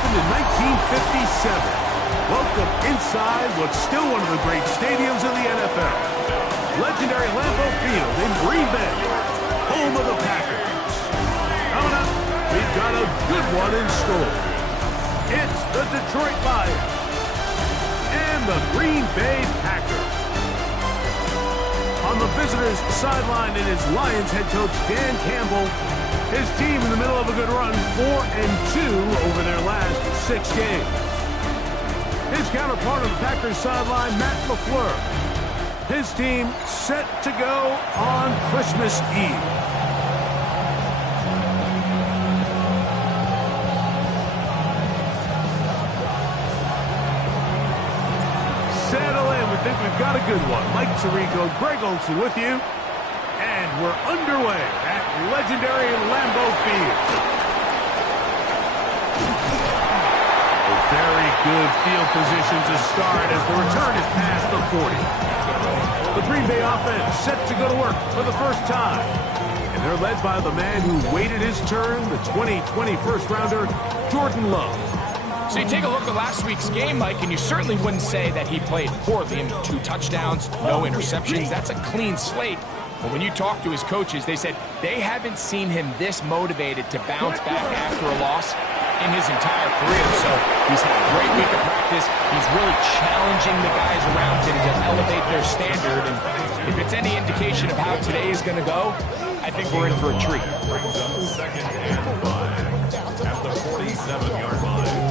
opened in 1957. Welcome inside what's still one of the great stadiums in the NFL. Legendary Lambeau Field in Green Bay, home of the Packers. Coming up, we've got a good one in store. It's the Detroit Lions and the Green Bay Packers. On the visitors' sideline, it is Lions head coach Dan Campbell. His team in the middle of a good run, 4-2 over their last 6 games. His counterpart on the Packers sideline, Matt LaFleur. His team set to go on Christmas Eve. Settle in. We think we've got a good one. Mike Tirico, Greg Olsen with you. And we're underway at legendary Lambeau Field. A very good field position to start as the return is past the 40. The Green Bay offense set to go to work for the first time. And they're led by the man who waited his turn, the 2020 first-rounder, Jordan Love. So you take a look at last week's game, Mike, and you certainly wouldn't say that he played poorly. 2 touchdowns, no interceptions. That's a clean slate. But when you talk to his coaches, they said they haven't seen him this motivated to bounce back after a loss in his entire career. So he's had a great week of practice. He's really challenging the guys around him to elevate their standard. And if it's any indication of how today is going to go, I think we're in for a treat. Brings up 2nd and 5 at the 47-yard line.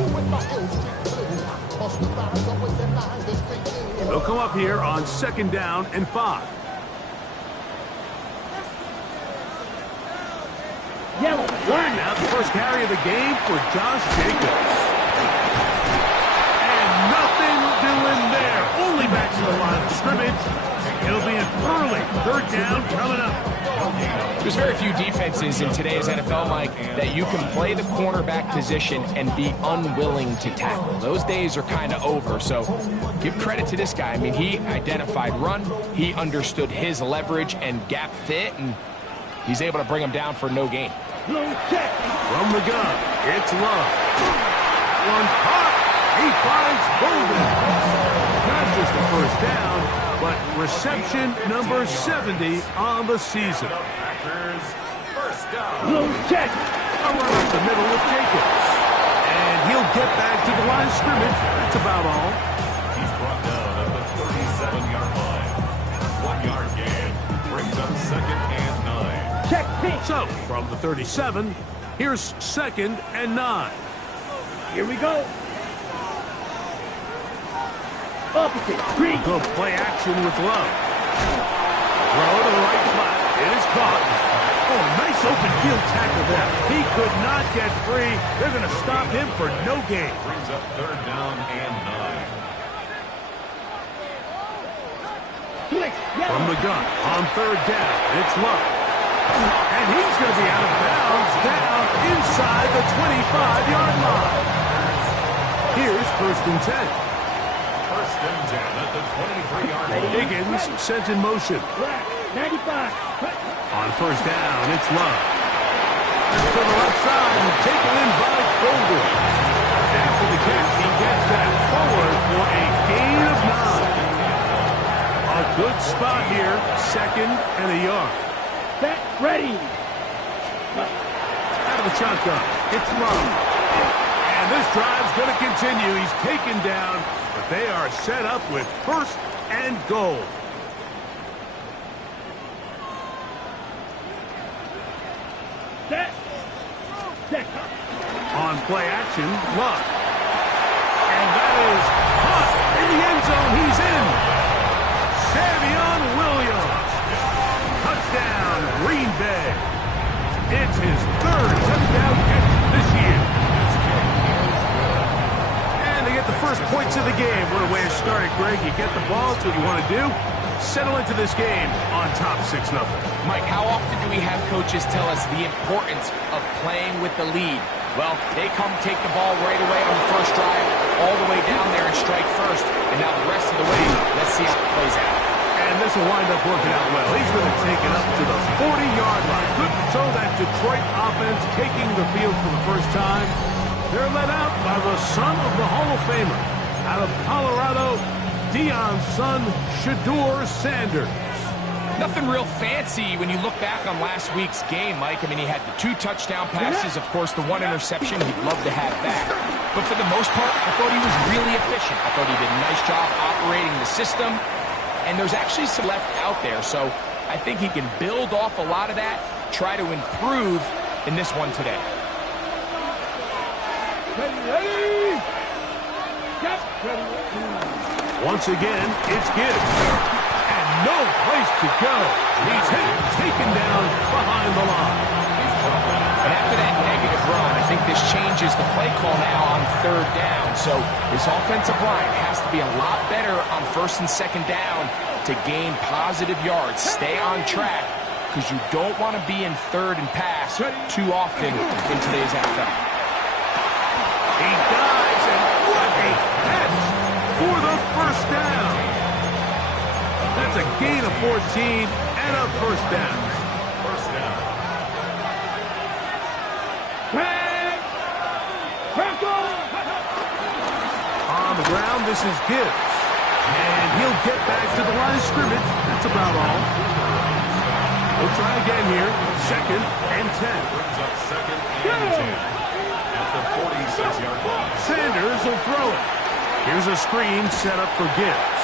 They'll come up here on 2nd down and 5. Now the first carry of the game for Josh Jacobs. And nothing doing there. Only back to the line of scrimmage. It'll be an early 3rd down coming up. There's very few defenses in today's NFL, Mike, that you can play the cornerback position and be unwilling to tackle. Those days are kind of over, so give credit to this guy. I mean, he identified run, he understood his leverage and gap fit, and he's able to bring him down for no gain. From the gun, it's Love. One caught. He finds Golden. Not just a first down, but reception number 70 on the season. Packers, first down. Check. A run up the middle with Jacobs. And he'll get back to the line of scrimmage. That's about all. He's brought down at the 37-yard line. 1-yard gain brings up 2nd and 9. So, from the 37, here's 2nd and 9. Here we go. Opposite. Green. Go play action with Love. Throw to the right flat. It is caught. Oh, nice open field tackle there. He could not get free. They're going to stop him for no gain. Brings up 3rd down and 9. From the gun, on 3rd down, it's Love. And he's going to be out of bounds down inside the 25-yard line. Here's 1st and 10. 1st and 10 at the 23-yard line. Higgins sent in motion. 95. On 1st down, it's Love. To the left side and taken in by Golden. After the catch, he gets that forward for a gain of 9. A good spot here, 2nd and a yard. Set, ready. Out of the shotgun, it's Love. And this drive's going to continue. He's taken down, but they are set up with 1st and goal. Set. Set. On play action, Love. And that is caught in the end zone. He's in. Savion Williams. Touchdown, Green Bay. It's his 3rd touchdown catch this year. And they get the first points of the game. What a way to start it, Greg. You get the ball. It's what you want to do. Settle into this game on top 6-0. Mike, how often do we have coaches tell us the importance of playing with the lead? Well, they come take the ball right away on the first drive, all the way down there and strike first. And now the rest of the way, let's see how it plays out. And this will wind up working out well. He's going to take it up to the 40-yard line. Good control, that Detroit offense taking the field for the first time. They're led out by the son of the Hall of Famer. Out of Colorado, Deion's son, Shedeur Sanders. Nothing real fancy when you look back on last week's game, Mike. I mean, he had the 2 touchdown passes, of course, the 1 interception. He'd love to have that. But for the most part, I thought he was really efficient. I thought he did a nice job operating the system. And there's actually some left out there, so I think he can build off a lot of that, try to improve in this one today. Ready! Yep. Once again, it's Gibbs. And no place to go. He's hit, taken down behind the line. And after that negative run, I think this changes the play call now on 3rd down. So this offensive line has to be a lot better on 1st and 2nd down to gain positive yards. Stay on track, because you don't want to be in 3rd and pass too often in today's NFL. He dives, and what a catch for the 1st down. That's a gain of 14 and a 1st down. First down. On the ground, this is Gibbs. And he'll get back to the line of scrimmage. That's about all. We'll try again here. 2nd and 10. Brings up 2nd and 10. At the 46-yard line. Sanders will throw it. Here's a screen set up for Gibbs.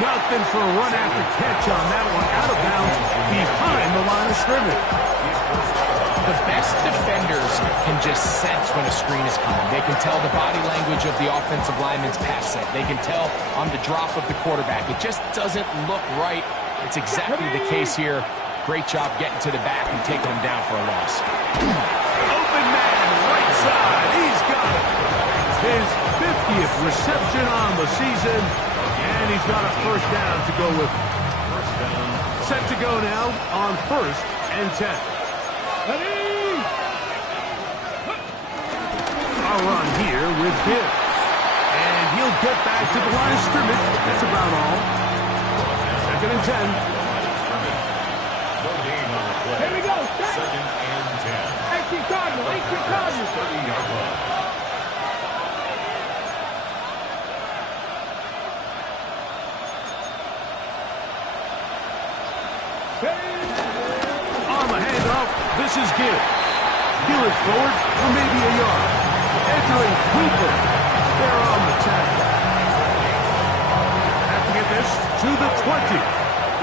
Nothing for a run after catch on that one. Out of bounds behind the line of scrimmage. The best defenders can just sense when a screen is coming. They can tell the body language of the offensive lineman's pass set. They can tell on the drop of the quarterback. It just doesn't look right. It's exactly the case here. Great job getting to the back and taking him down for a loss. Open man, right side. He's got it. His 50th reception on the season, and he's got a 1st down to go with it. First down. Set to go now on 1st and 10. A run here with Gibbs. And he'll get back to the line of scrimmage. That's about all. 2nd and 10. No gain on the play. Here we go. 2nd and 10. 18 Cardinal. 18 Cardinal. 30-yard line. On the handoff, this is Gibbs. Peel it forward for maybe a yard. Entering Cooper. They're on the tackle. Have to get this to the 20.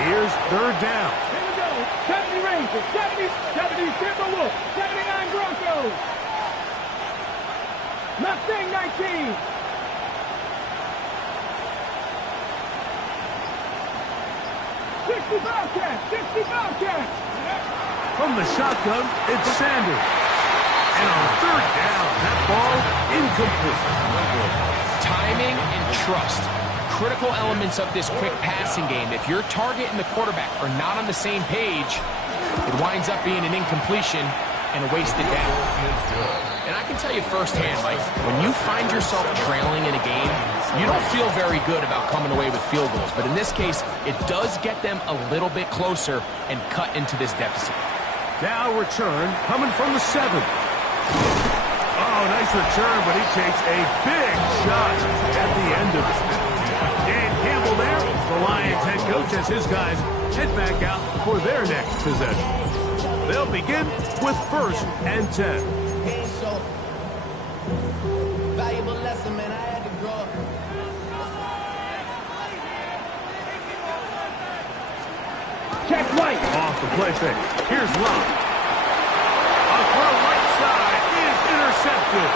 Here's 3rd down. Here we go. 70 Rangers. 70 Timberwolves. 79 Broncos. Mustang 19. From the shotgun, it's Sanders. And on 3rd down, that ball incomplete. Timing and trust. Critical elements of this quick passing game. If your target and the quarterback are not on the same page, it winds up being an incompletion and a wasted down. And I can tell you firsthand, Mike, when you find yourself trailing in a game, you don't feel very good about coming away with field goals. But in this case, it does get them a little bit closer and cut into this deficit. Now return coming from the 7. Oh, nice return, but he takes a big shot at the end of it. Dan Campbell there, the Lions head coach, as his guys head back out for their next possession. They'll begin with 1st and 10. Valuable lesson, man. I had to grow up. Check right. Off the play fake. Here's Love. A throw right side is intercepted.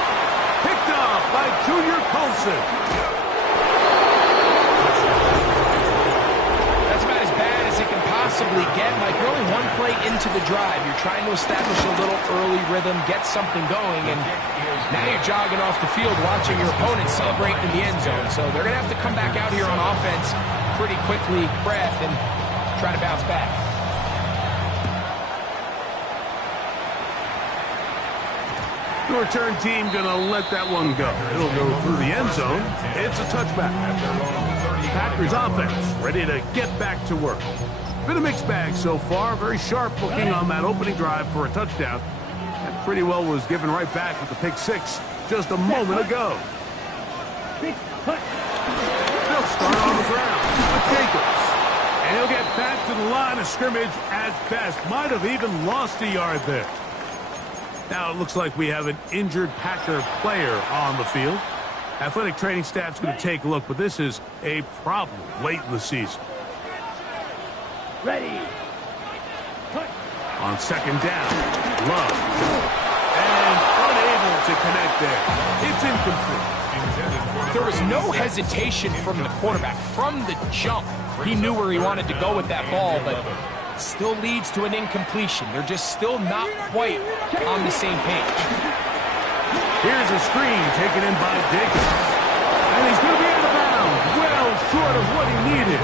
Picked off by Junior Colson. That's about as bad as it can possibly get. Like, you're only one play into the drive. You're trying to establish a little early rhythm, get something going, and now you're jogging off the field watching your opponent celebrate in the end zone. So they're going to have to come back out here on offense pretty quickly, breath, and try to bounce back. The return team going to let that one go. It'll go through the end zone. It's a touchback. Packers offense ready to get back to work. Been a mixed bag so far. Very sharp looking on that opening drive for a touchdown. And pretty well was given right back with the pick 6 just a moment ago. Big cut. They'll start on the ground with Jacobs. And he'll get back to the line of scrimmage at best. Might have even lost a yard there. Now it looks like we have an injured Packer player on the field. Athletic training staff's going to take a look, but this is a problem late in the season. Ready. Cut. On second down, Love. And unable to connect there. It's incomplete. There was no hesitation from the quarterback. From the jump, he knew where he wanted to go with that ball, but still leads to an incompletion. They're just still not quite on the same page. Here's a screen taken in by Jacobs. And he's going to be out of bounds, well short of what he needed.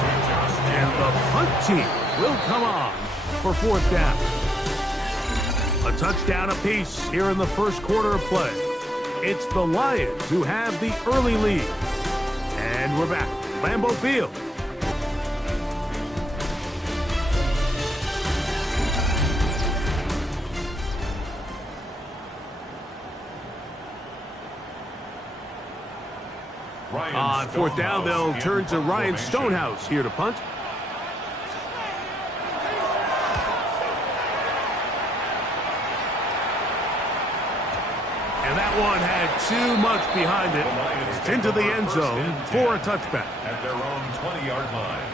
And the punt team will come on for fourth down. A touchdown apiece here in the first quarter of play. It's the Lions who have the early lead. And we're back. Lambeau Field. On fourth down, they'll turn to Ryan Stonehouse here to punt. And that one had too much behind it. It's into the end zone for a touchback. At their own 20-yard line.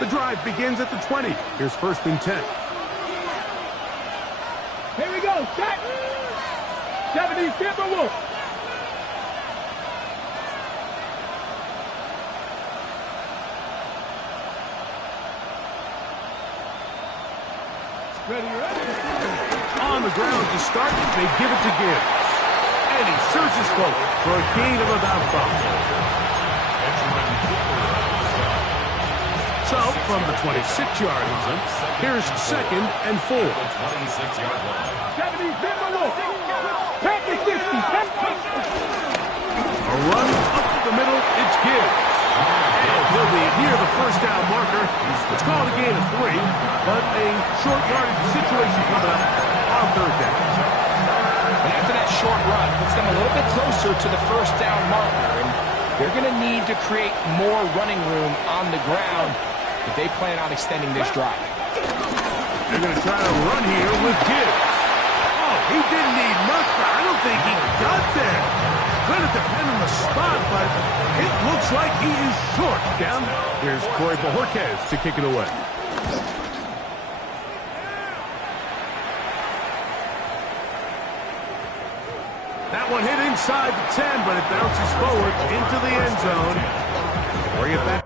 The drive begins at the 20. Here's first and 10. Here we go. Set. 70 Timberwolves. Ready. On the ground to start, they give it to Gibbs. And he surges forward for a gain of about 5. So, from the 26-yard line, here's second and 4. 26-yard line. 70 Timberwolves. Pack the 60. A run up the middle, it's Gibbs. And he'll be near the first down marker. Let's call it a gain of 3, but a short yardage situation coming up on third down. And after that short run, puts them a little bit closer to the first down marker. And they're going to need to create more running room on the ground if they plan on extending this drive. They're going to try to run here with Gibbs. Oh, he didn't need much, but I don't think he got there. Going to depend on the spot, but it looks like he is short down there. Here's Corey Bojorquez to kick it away. That one hit inside the 10, but it bounces forward into the end zone. Bring it back.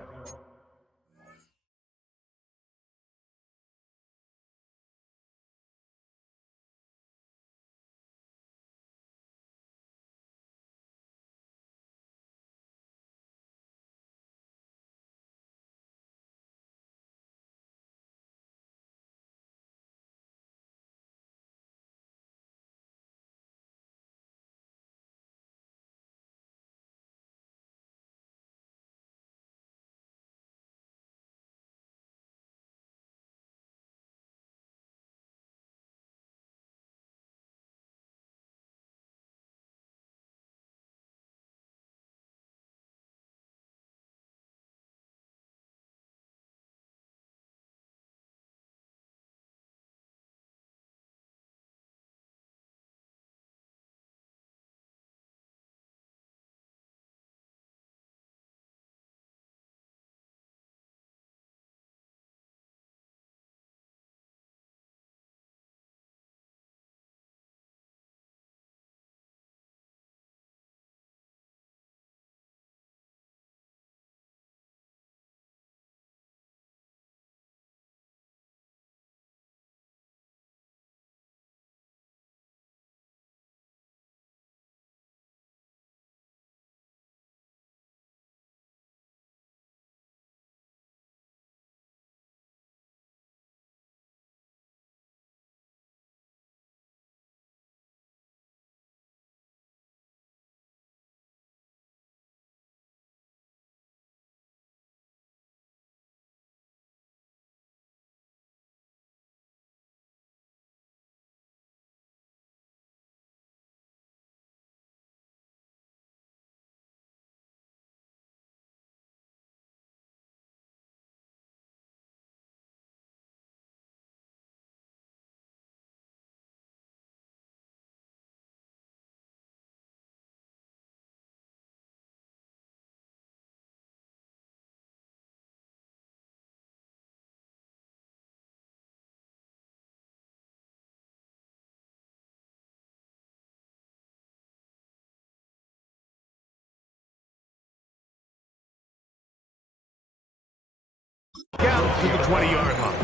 to the 20-yard line.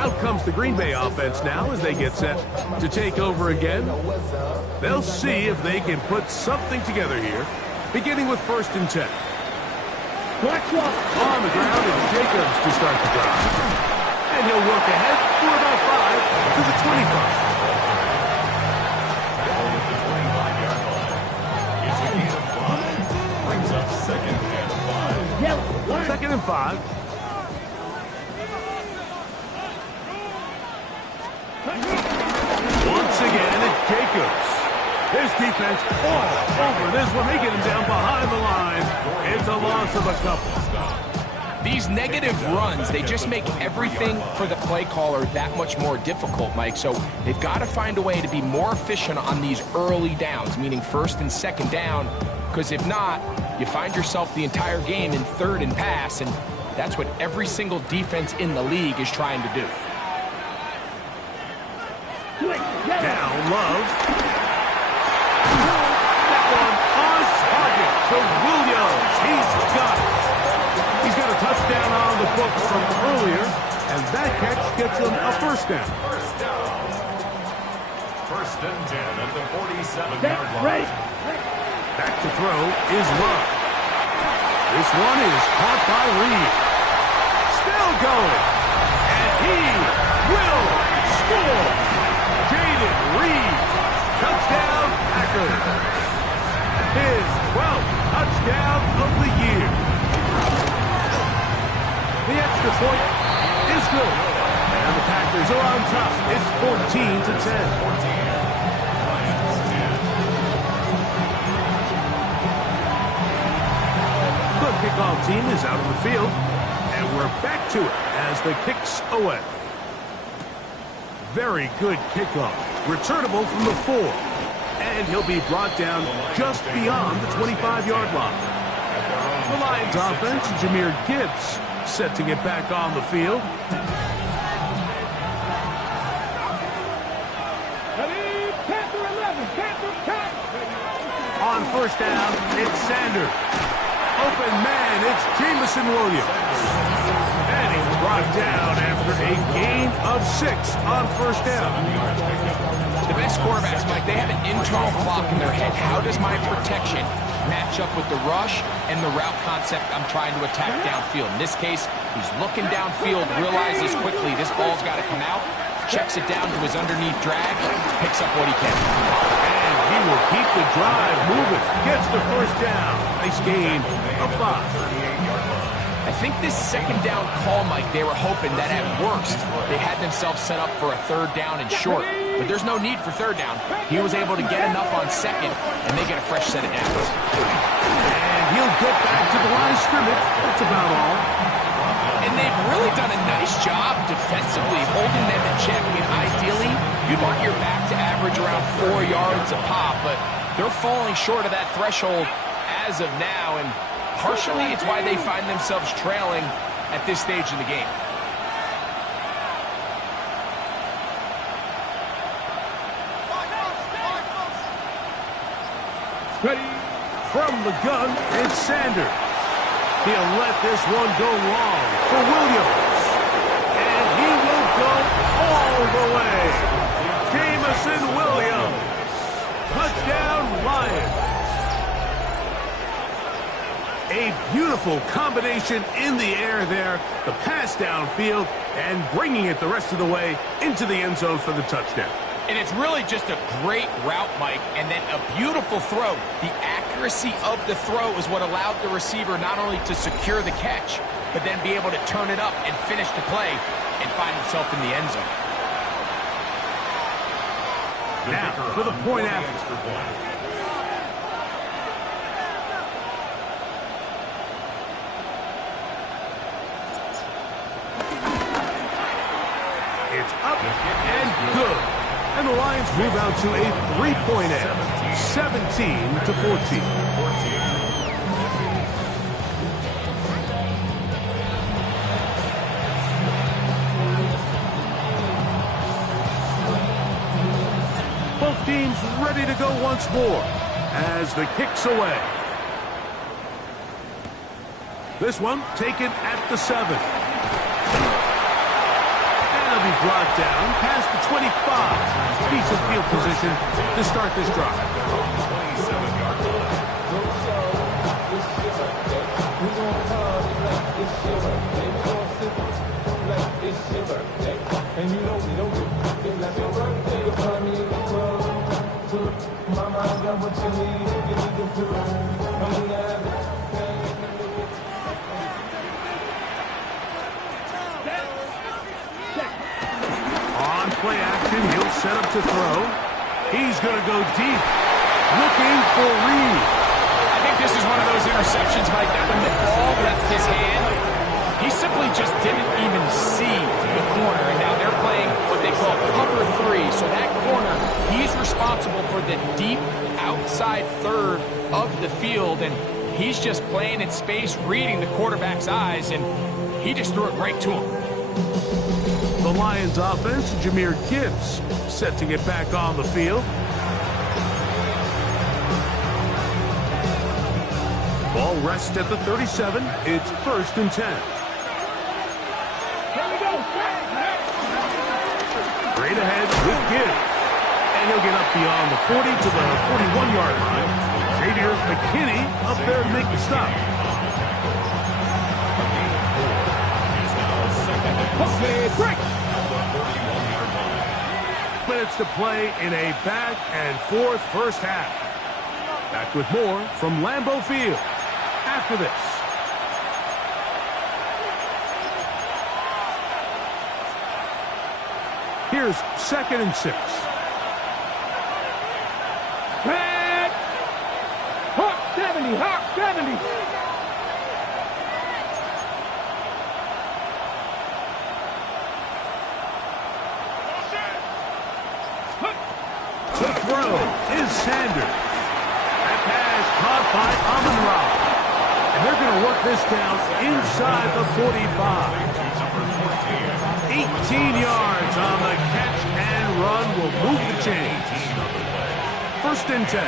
Out comes the Green Bay offense now as they get set to take over again. They'll see if they can put something together here, beginning with 1st and 10. On the ground, it's Jacobs to start the drive. And he'll work ahead for about 5 to the 25. At the 25-yard line. It's a gain of 5. Brings up 2nd and 5. 2nd and 5. Once again, it's Jacobs. His defense all over this one. They get him down behind the line. It's a loss of a couple. These negative runs, they just make everything for the play caller that much more difficult, Mike. So they've got to find a way to be more efficient on these early downs, meaning 1st and 2nd down, because if not, you find yourself the entire game in 3rd and pass, and that's what every single defense in the league is trying to do. Now Love. That one on target to Williams. He's got it. He's got a touchdown on the books from earlier, and that catch gets him a 1st down. 1st and 10 at the 47-yard line. Back to throw is Love. This one is caught by Reed. Still going. And he will score. Jaden Reed. Touchdown Packers. His 12th touchdown of the year. The extra point is good. And the Packers are on top. It's 14 to 10. The kickoff team is out on the field. And we're back to it as the kick's away. Very good kickoff. Returnable from the 4. And he'll be brought down just beyond the 25-yard line. The Lions offense, Jahmyr Gibbs, set to get back on the field. On 1st down, it's Sanders. Open man, it's Jameson Williams. And he's brought down after a gain of 6 on 1st down. The best quarterbacks, Mike, they have an internal clock in their head. How does my protection match up with the rush and the route concept I'm trying to attack downfield? In this case, he's looking downfield, realizes quickly this ball's got to come out, checks it down to his underneath drag, picks up what he can. And he will keep the drive moving, gets the 1st down. Nice gain of 5. I think this 2nd down call, Mike, they were hoping that at worst they had themselves set up for a 3rd down and short. But there's no need for 3rd down. He was able to get enough on 2nd, and they get a fresh set of downs. And he'll get back to the line of scrimmage. That's about all. And they've really done a nice job defensively, holding them in check. I mean, ideally, you'd want your back to average around 4 yards a pop, but they're falling short of that threshold as of now, and partially it's why they find themselves trailing at this stage in the game. Ready from the gun, it's Sanders. He'll let this one go long for Williams. And he will go all the way. Jameson Williams. Touchdown, Lions. A beautiful combination in the air there. The pass downfield and bringing it the rest of the way into the end zone for the touchdown. And it's really just a great route, Mike, and then a beautiful throw. The accuracy of the throw is what allowed the receiver not only to secure the catch, but then be able to turn it up and finish the play and find himself in the end zone. Now for the point after. It's up and good. And the Lions move out to a 3-point edge, 17 to 14. Both teams ready to go once more as the kick's away. This one taken at the 7. be brought down past the 25. Decent field position to start this drive. 27-yard line. And you know we don't get like your birthday, you find me in the club. Mama, I got what you need if you need to feel. I'm gonna have it. On play action, he'll set up to throw. He's going to go deep, looking for Reed. I think this is one of those interceptions, Mike, that when the ball left his hand, he simply just didn't even see the corner. And now they're playing what they call cover three. So that corner, he's responsible for the deep outside third of the field. And he's just playing in space, reading the quarterback's eyes, and he just threw it right to him. The Lions offense, Jahmyr Gibbs, set to get back on the field. Ball rests at the 37. It's 1st and 10. Straight ahead with Gibbs. And he'll get up beyond the 40 to the 41-yard line. Xavier McKinney up there to make the stop. Break. Minutes to play in a back and forth first half. Back with more from Lambeau Field after this. Here's 2nd and 6. Red. Hawk 70. Hawk 70. The throw is Sanders. That pass caught by Amon-Ra. And they're going to work this down inside the 45. 18 yards on the catch and run will move the chains. 1st and 10.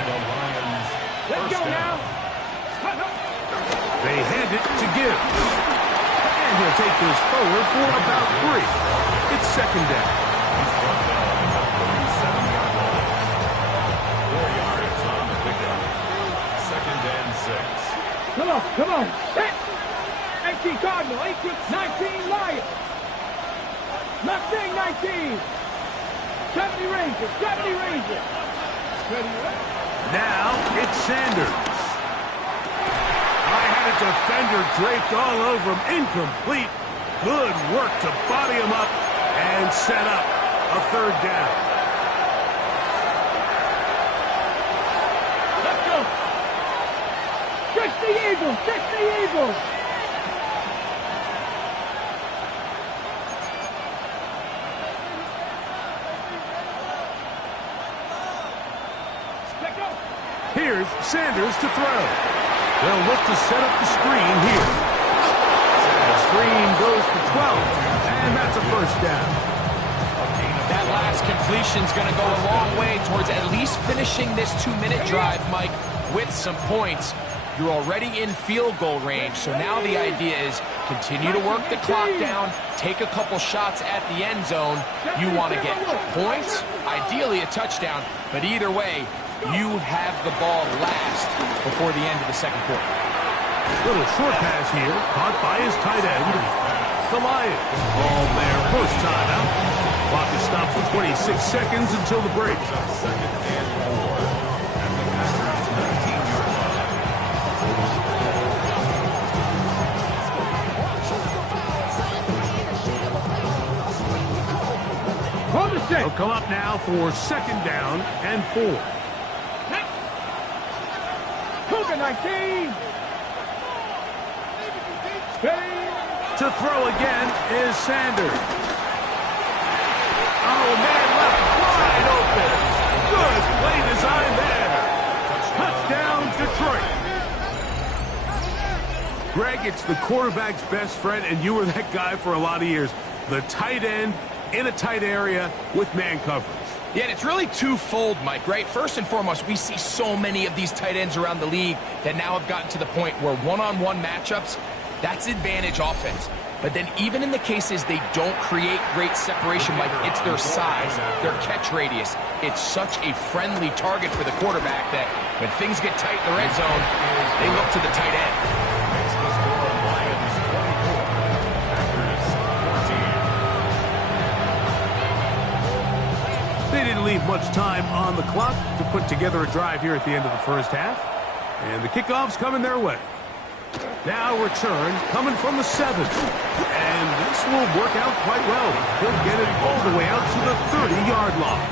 Let's go now. They hand it to Gibbs. And he'll take this forward for about 3. It's 2nd down. Come on. Hit. 18 Cardinal, 19 Lions. Mustang 19. 70 Rangers, 70 Rangers. Now it's Sanders. I had a defender draped all over him. Incomplete. Good work to body him up and set up a 3rd down. Catch the Eagles! Catch the Eagles! Here's Sanders to throw. They'll look to set up the screen here. The screen goes for 12, and that's a 1st down. That last completion's going to go a long way towards at least finishing this 2-minute drive, Mike, with some points. You're already in field goal range, so now the idea is continue to work the clock down, take a couple shots at the end zone. You want to get points, ideally a touchdown, but either way, you have the ball last before the end of the 2nd quarter. Little short pass here, caught by his tight end. The Lions all their 1st time out. Clock is stopped for 26 seconds until the break. 2nd and 4. They'll come up now for 2nd down and 4. Cougar 19. To throw again is Sanders. Oh, man, left wide open. Good play design there. Touchdown, Detroit. Greg, it's the quarterback's best friend, and you were that guy for a lot of years. The tight end in a tight area with man coverage. Yeah, and it's really twofold, Mike, right? First and foremost, we see so many of these tight ends around the league that now have gotten to the point where one-on-one matchups, that's advantage offense. But then even in the cases they don't create great separation, Mike, it's their size, their catch radius. It's such a friendly target for the quarterback that when things get tight in the red zone, they look to the tight end. Makes the score Lions 24, Packers 14. They didn't leave much time on the clock to put together a drive here at the end of the first half. And the kickoff's coming their way. Now return coming from the 7th. And this will work out quite well. He'll get it all the way out to the 30-yard line.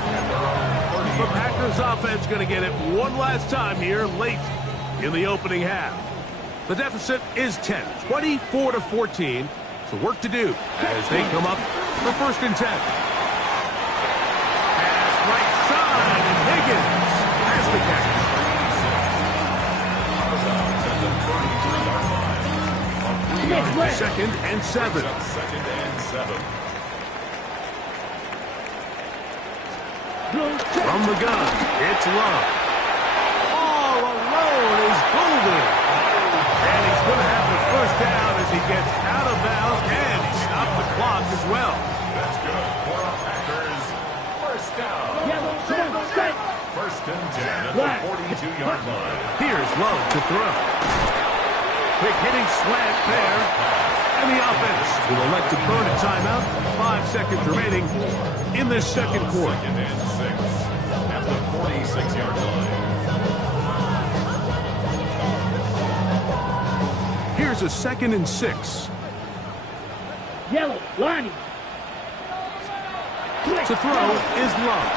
The Packers offense going to get it one last time here late in the opening half. The deficit is 10, 24-14. So work to do as they come up for 1st and 10. Pass right side, and Higgins has the catch. Second and 7. Second and 7. From the gun, it's Love. All alone is Golden. And he's going to have the first down as he gets out of bounds, and he stopped the clock as well. That's good for the Packers. First down. First and 10 at the 42-yard line. Here's Love to throw. Quick hitting slant there. And the offense will elect to burn a timeout. 5 seconds remaining in this second quarter. Second and 6 at the 46-yard line. Here's a 2nd and 6. Yellow, Lonnie. To throw is Love.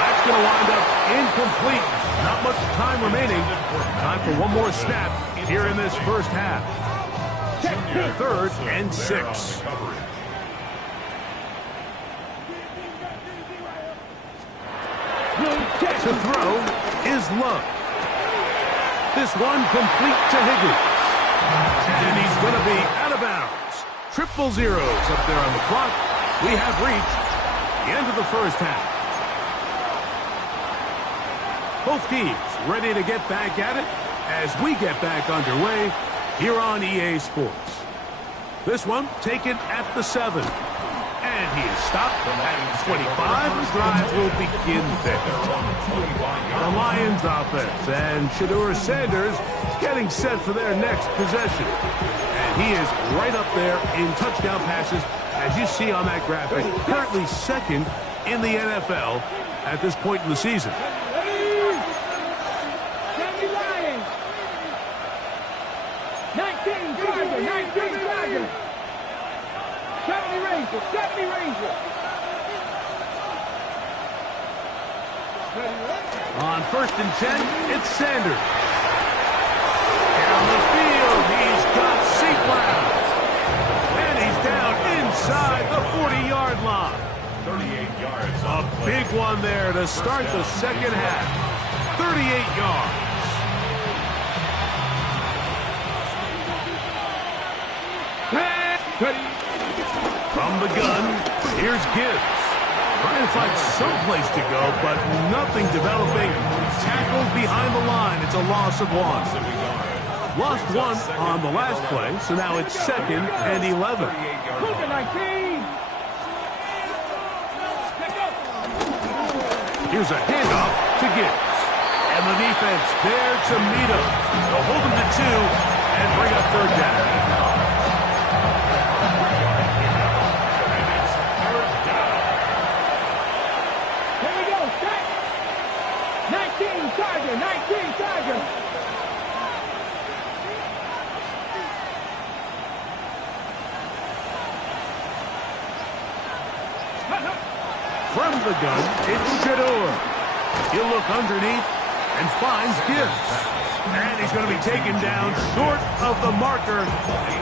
That's going to wind up incomplete. Not much time remaining. Time for one more snap here in this first half. 3rd and 6. To throw is Love. This one complete to Higgins. And he's going to be out of bounds. 000 up there on the clock. We have reached the end of the first half. Both teams ready to get back at it as we get back underway here on EA Sports. This one taken at the 7. And he is stopped at 25. The drive will begin there. The Lions offense and Shedeur Sanders getting set for their next possession. And he is right up there in touchdown passes, as you see on that graphic. Currently 2nd in the NFL at this point in the season. 70 Ranger. On 1st and 10, it's Sanders. Down the field, he's got Seabrams. And he's down inside the 40-yard line. 38 yards. A big one there to start the second half. 38 yards. From the gun, here's Gibbs. Trying to find someplace to go, but nothing developing. Tackled behind the line. It's a loss of 1. Lost 1 on the last play, so now it's 2nd and 11. Here's a handoff to Gibbs. And the defense there to meet him. They'll hold him to 2 and bring up 3rd down. From the gun, it's Shedeur. He'll look underneath and finds Gibbs. And he's going to be taken down short of the marker.